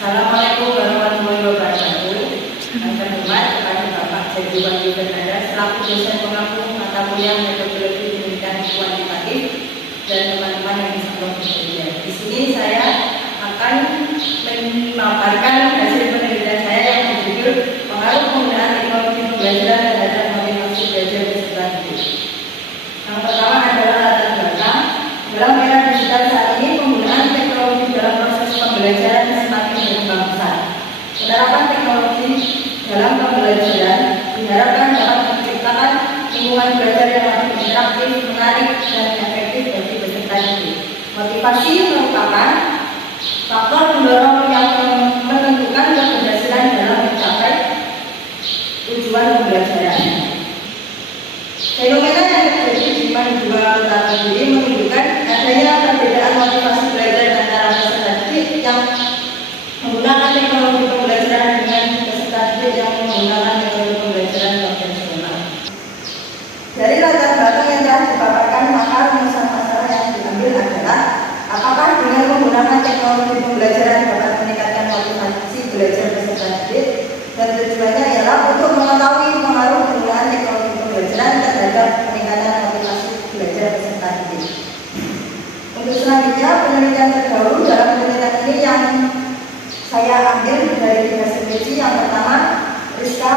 Assalamualaikum warahmatullahi wabarakatuh. Yang terhormat kepada Bapak Jadi Wahyu Bernada selaku dosen pengampu mata kuliah metodologi pendidikan kuantitatif dan teman-teman yang disambung bekerja. Di sini saya akan memaparkan hasil penelitian saya yang berjudul pengaruh penggunaan teknologi pembelajaran terhadap motivasi belajar peserta didik. Yang pertama adalah latar belakang. Dalam era digital saat ini, penggunaan teknologi dalam proses pembelajaran semakin berkembang pesat. Penerapan teknologi dalam pembelajaran diharapkan dapat menciptakan lingkungan belajar yang lebih interaktif, menarik, dan efektif bagi peserta didik. Motivasi merupakan faktor pendorong yang menentukan keberhasilan dalam mencapai tujuan pembelajaran. Fenomena yang terjadi di dua kota ini menunjukkan adanya perbedaan motivasi belajar antara peserta didik yang menggunakan teknologi pembelajaran dengan peserta didik yang menggunakan teknologi pembelajaran konvensional. Dari latar belakang yang telah dipaparkan, maka masalah yang diambil adalah apakah dengan menggunakan teknologi pembelajaran dapat meningkatkan motivasi belajar peserta didik, dan tujuannya ialah untuk mengetahui pengaruh penggunaan teknologi pembelajaran terhadap peningkatan motivasi belajar peserta didik. Untuk selanjutnya, penelitian terdahulu dalam penelitian ini yang saya ambil dari 3 skripsi. Yang pertama, Rizka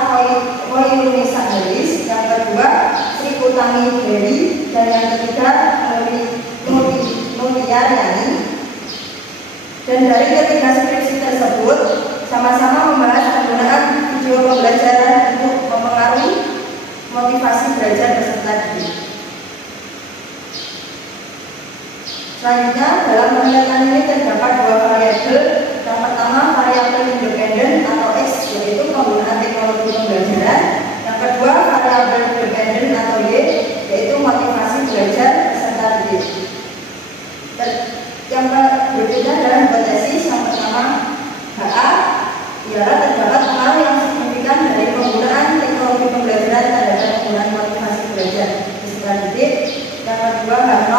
Hoirunisa Harris, yang kedua Sri Utami Dewi, dan yang ketiga Nuriani. Dan dari ketiga skripsi tersebut sama-sama membahas penggunaan video pembelajaran untuk mempengaruhi motivasi belajar peserta didik. Selanjutnya, dalam penelitian ini terdapat 2 variabel. Yang pertama, variabel independen atau X, yaitu penggunaan teknologi pembelajaran. Yang kedua, variabel dependen atau Y, yaitu motivasi belajar peserta didik. Yang berbeda dalam hipotesis. Yang pertama, HA, ialah terdapat pengaruh yang signifikan dari penggunaan teknologi pembelajaran terhadap penggunaan motivasi belajar peserta didik. Yang kedua, H0,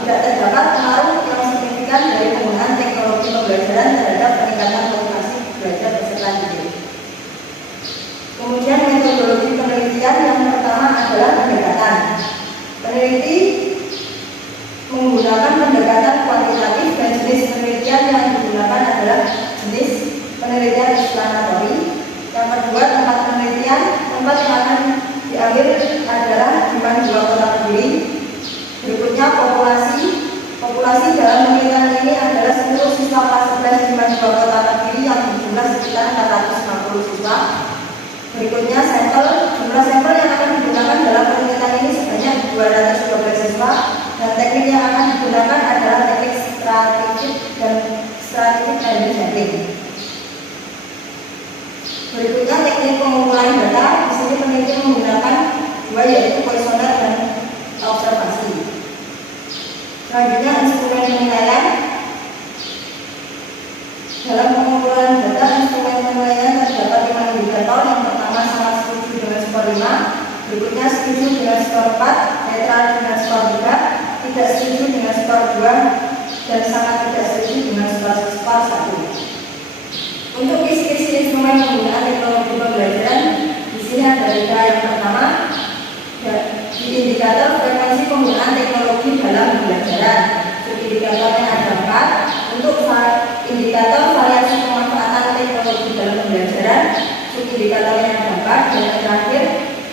tidak terdapat pengaruh yang signifikan dari penggunaan teknologi pembelajaran terhadap peningkatan motivasi belajar peserta didik. Kemudian metodologi penelitian yang pertama adalah pendekatan. Peneliti menggunakan pendekatan kuantitatif, dan jenis penelitian yang digunakan adalah jenis penelitian eksplanatori. Yang kedua, tempat penelitian. Tempat yang akan diambil adalah di dua kota Kediri. Berikutnya populasi. Populasi dalam penelitian ini adalah seluruh siswa kelas 11 di dua kota Kediri yang berjumlah sekitar 450 siswa. Berikutnya sampel. Jumlah sampel yang akan digunakan dalam penelitian ini sebanyak 212 siswa, dan teknik yang akan digunakan adalah teknik stratifik dan jaring. Berikutnya teknik pengumpulan data. Di sini peneliti menggunakan 2, yaitu kuesioner dan observasi. Selanjutnya instrumen penilaian. Dalam pengumpulan data, instrumen penilaian terdapat 5 indikator. Yang pertama, sangat setuju dengan skor 5. Berikutnya setuju dengan skor 4, netral dengan skor 3, tidak setuju dengan skor 2, dan sangat tidak setuju dengan skor 1. Untuk kisi-kisi instrumen penggunaan teknologi pembelajaran, di sini ada 3. Yang pertama, di indikator frekuensi penggunaan teknologi dalam pembelajaran. Indikatornya ada 4. Untuk indikator variasi pemanfaatan teknologi dalam pembelajaran, indikatornya ada 4. Dan yang terakhir,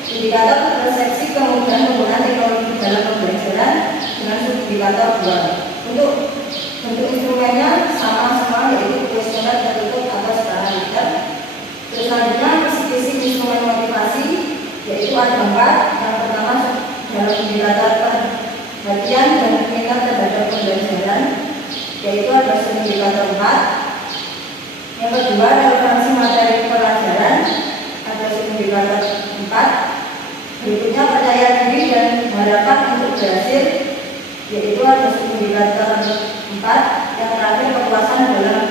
indikator persepsi kemudahan penggunaan teknologi dalam pembelajaran dengan indikator 2. Untuk bentuk instrumennya sama semua, yaitu kuesioner tertutup atau skala Likert. Terus selanjutnya kisi-kisi instrumen motivasi, yaitu ada 4. Yang pertama, dalam indikator perhatian dan minat terhadap pembelajaran, yaitu ada indikator 4. Yang kedua, relevansi materi pelajaran, ada indikator 4. Berikutnya percaya diri dan harapan untuk berhasil, yaitu ada indikator 4. Yang terakhir, kepuasan dalam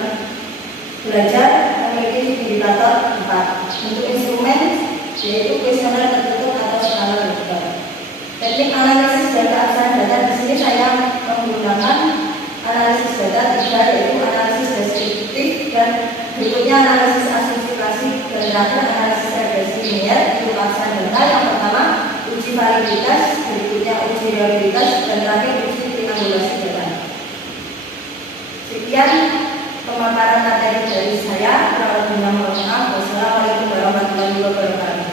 belajar memiliki indikator 4. Untuk instrumen, yaitu kuesioner tertutup atau skala Likert. Teknik analisis data abstrak data, di sini saya menggunakan analisis data 3, yaitu analisis deskriptif dan Berikutnya analisis asumsi klasik dan terakhir analisis regresi linier itu paksa data. Yang pertama uji validitas, berikutnya uji realitas, dan terakhir uji triangulasi data. Sekian pemaparan materi dari saya. Kurang lebihnya mohon maaf. Wassalamualaikum warahmatullahi wabarakatuh.